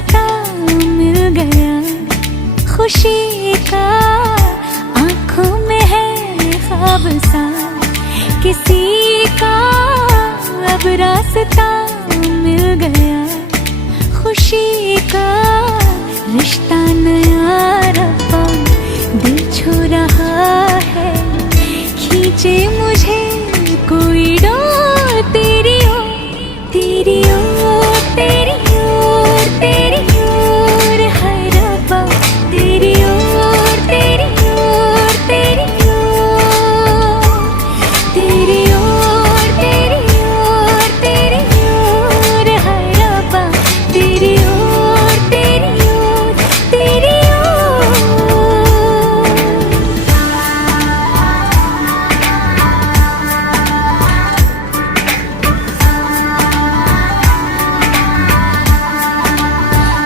रास्ता मिल गया खुशी का, आंखों में है ख्वाब सा किसी का, अब रास्ता मिल गया खुशी का। रिश्ता नया रब्बा दिल छू रहा है, खींचे